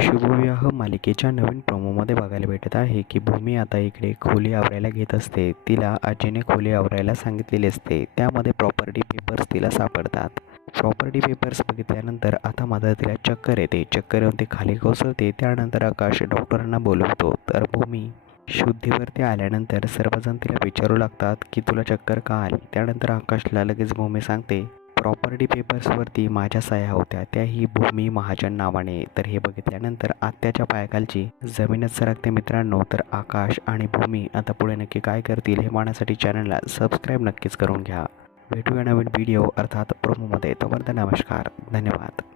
शुभविवाह मालिकेच्या नवीन प्रोमोमध्ये बघायला भेटत आहे की भूमी आता इकडे खोली आवरायला घेत असते. तिला आजीने खोली आवरायला सांगितलेली असते. त्यामध्ये प्रॉपर्टी पेपर्स तिला सापडतात. प्रॉपर्टी पेपर्स बघितल्यानंतर आता मात्र तिला चक्कर येते. चक्कर येऊन ते खाली कोसळते. त्यानंतर आकाश डॉक्टरांना बोलवतो. तर भूमी शुद्धीवरती आल्यानंतर सर्वजण तिला विचारू लागतात की तुला चक्कर का आली? त्यानंतर आकाशला लगेच भूमी सांगते प्रॉपर्टी पेपर्सवरती माझ्या सह्या होत्या. त्याही भूमी महाजन नावाने. तर हे बघितल्यानंतर आत्याच्या पायाखालची जमीनच सरकते मित्रांनो. तर आकाश आणि भूमी आता पुढे नक्की काय करतील हे पाहण्यासाठी चॅनलला सबस्क्राईब नक्कीच करून घ्या. भेटूया नवीन व्हिडिओ अर्थात प्रोमोमध्ये तोपर्यंत नमस्कार. धन्यवाद.